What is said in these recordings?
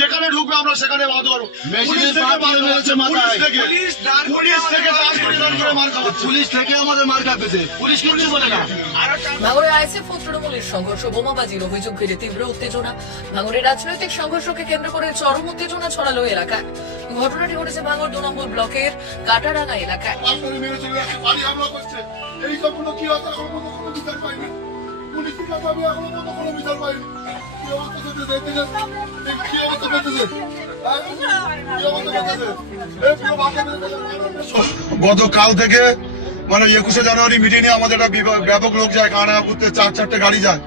যেখানে ঢুকবে আমরা সেখানে পুলিশ থেকে আমাদের মার খাচ্ছে, পুলিশ কিছু বলে না। ভাঙড়ে আইএসএফ ও তৃণমূলের সংঘর্ষ, বোমাবাজির অভিযোগ ঘিরে তীব্র উত্তেজনা। ভাঙড়ের রাজনৈতিক সংঘর্ষকে কেন্দ্র করে চরম উত্তেজনা ছড়ালো এলাকায়। ঘটনাটি ঘটেছে ভাঙড় 2 নম্বর ব্লকের কাটারাঙ্গা এলাকায়। গতকাল থেকে মানে 21শে জানুয়ারি মিটিংয়ে আমাদের একটা ব্যাপক লোক যায়, কানাডা ঘুরতে 4-4টে গাড়ি যায়।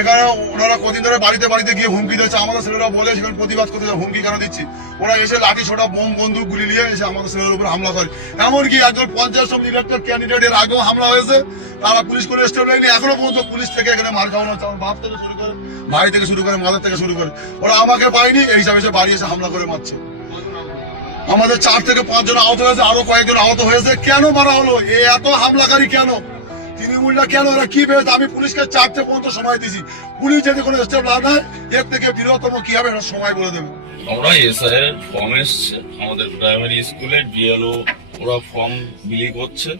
এখানে ওনারা কদিন ধরে বাড়িতে বাড়িতে গিয়ে হুমকি দিচ্ছে। আমাদের ছেলেরা বলে সেখানে প্রতিবাদ করতে হুমকি কেন দিচ্ছি, ওরা এসে লাঠি ছোটা বোম বন্দুক গুলি নিয়ে এসে আমাদের ছেলের উপর হামলা করে। এমনকি একজন পঞ্চায়েত সমিতি ইলেক্টেড ক্যান্ডিডেটের আগেও হামলা হয়েছে, তারা পুলিশ করে স্টেপ লাইনে এখনো পর্যন্ত পুলিশ থেকে এখানে মার খাওয়ানো হচ্ছে। আমার বাপ থেকে শুরু করে, ভাই থেকে শুরু করে, মাদার থেকে শুরু করে, ওরা আমাকে পায়নি, এই হিসাবে এসে বাড়ি এসে হামলা করে মারছে। আমাদের 4 থেকে 5 জন আহত হয়েছে, আরো কয়েকজন আহত হয়েছে। কেন মারা হলো? এত হামলাকারী কেন? তৃণমূলরা কেন? এরা কি পেয়েছে? আমি পুলিশকে 4টে পর্যন্ত সময় দিয়েছি। পুলিশ যদি কোনো স্টেপ না নেয়, এর থেকে বৃহত্তম কি হবে এটা সময় বলে দেবে। আমরা এসআইয়ের ফর্ম এসছে আমাদের প্রাইমারি স্কুলে, ডিএলও ওরা ফর্ম বিলি করছে,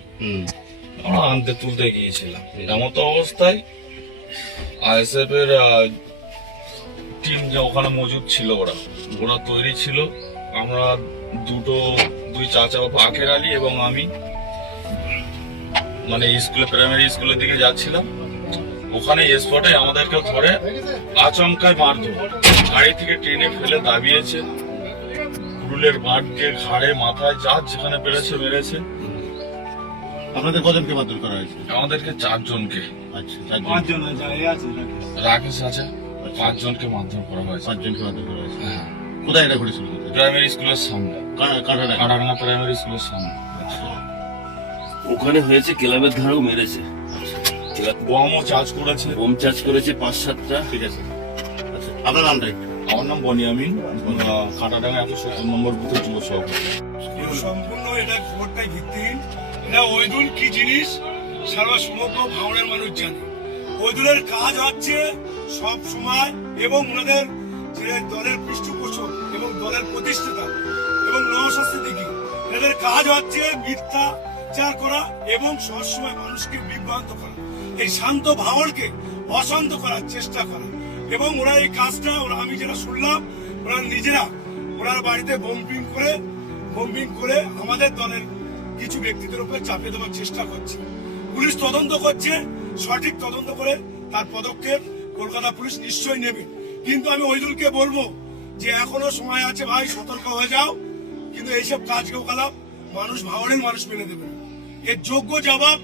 আমরা আনতে তুলতে গিয়েছিলাম। এমত অবস্থায় আইএসএফ এর টিম যে ওখানে মজুদ ছিল, ওরা তৈরি ছিল। আমরা দুই চাচা বাবা আখের আলী এবং আমি মানে স্কুলে, প্রাইমারি স্কুলের দিকে যাচ্ছিলাম। ওখানে স্পটে আমাদেরকে ধরে আচমকায় মারধর, গাড়ি থেকে ট্রেনে ফেলে দাবিয়েছে, রুলের বাট দিয়ে ঘাড়ে মাথায় যার যেখানে পেরেছে মেরেছে। আপনাদের কজনকে মারধর করা হয়েছে? আমাদেরকে 4 জনকে, আচ্ছা, 5 জন রাকেশ আছে, 5 জনকে মারধর করা হয়েছে। 5 জনকে মারধর করা হয়েছে। হ্যাঁ। কোথায় এটা ঘটেছিল? প্রাইমারি স্কুলের সামনে, কাটারাঙ্গা প্রাইমারি স্কুলের সামনে। ওখানে হয়েছে, ক্লাবের ধারেও মেরেছে, বোমও চার্জ করেছে, বোম চার্জ করেছে 5-7টা। ঠিক আছে, আচ্ছা, আপনার নামটা একটু? আমার নাম বনিয়ামিন, কাটারাঙ্গা 170 নম্বর বুথের যুব সভাপতি। সম্পূর্ণ এটা খবরটাই ভিত্তিহীন। এটা ওইদুল কি জিনিস সারা সমগ্র ভাঙড়ের মানুষ জানে। ওইদুলের কাজ হচ্ছে সব সময়, এবং ওনাদের যে দলের পৃষ্ঠপোষক এবং দলের প্রতিষ্ঠাতা এবং নওশাদ সিদ্দিকী, এদের কাজ হচ্ছে মিথ্যাচার করা এবং সবসময় মানুষকে বিভ্রান্ত করা, এই শান্ত ভাঙড়কে অশান্ত করার চেষ্টা করা। এবং ওরা এই কাজটা, আমি যেটা শুনলাম, ওরা নিজেরা ওনার বাড়িতে বোম্বিং করে আমাদের দলের কিছু ব্যক্তিদের উপরে চাপিয়ে দেওয়ার চেষ্টা করছে। পুলিশ তদন্ত করছে, সঠিক তদন্ত করে তার পদক্ষেপ কলকাতা পুলিশ নিশ্চয়ই নেবে। কিন্তু আমি ওইদুলকে বলবো যে এখনো সময় আছে ভাই, সতর্ক হয়ে যাও। কিন্তু এইসব কাজকেও কালাম ভাঙড়ের মানুষ মেনে দেবে না। এর যোগ্য জবাব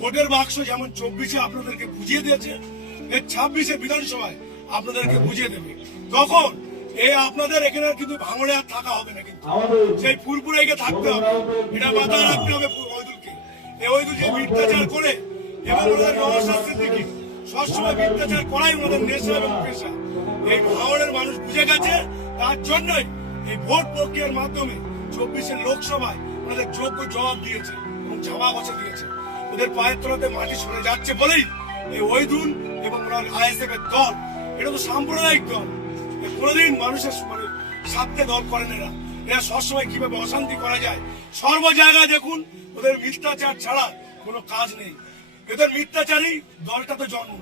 ভোটের বাক্স যেমন 24-এ আপনাদেরকে বুঝিয়ে দিয়েছে, এর 26-এ বিধানসভায় আপনাদেরকে বুঝিয়ে দেবে। তখন আপনাদের এখানে কিন্তু ভাঙড়ে আর থাকা হবে না, কিন্তু সেই ফুরপুরাইকে থাকতে হবে। এটা মাথায় রাখতে হবে ওইদুলকে। ওইদুল যে মিথ্যাচার করে এবং ওনাদের নওশাদ সিদ্দিকী সবসময় মিথ্যাচার করাই ওনাদের নেশা এবং পেশা, এই ভাঙড়ের মানুষ বুঝে গেছে। তার জন্যই এই ভোট প্রক্রিয়ার মাধ্যমে 24-এর লোকসভায় ওনাদের যোগ্য জবাব দিয়েছে এবং জামা গছে দিয়েছে। ওদের পায়ের তলাতে মাটি সরে যাচ্ছে বলেই এই ওইদুল এবং ওনার আইএসএফ এর দল, এটা তো সাম্প্রদায়িক দল, কোনোদিন মানুষের মানে স্বার্থে দল করেন এরা সবসময় কিভাবে অশান্তি করা যায় সর্ব জায়গায় দেখুন। ওদের মিথ্যাচার ছাড়া কোনো কাজ নেই, এদের মিথ্যাচারই দলটা তো জন্ম।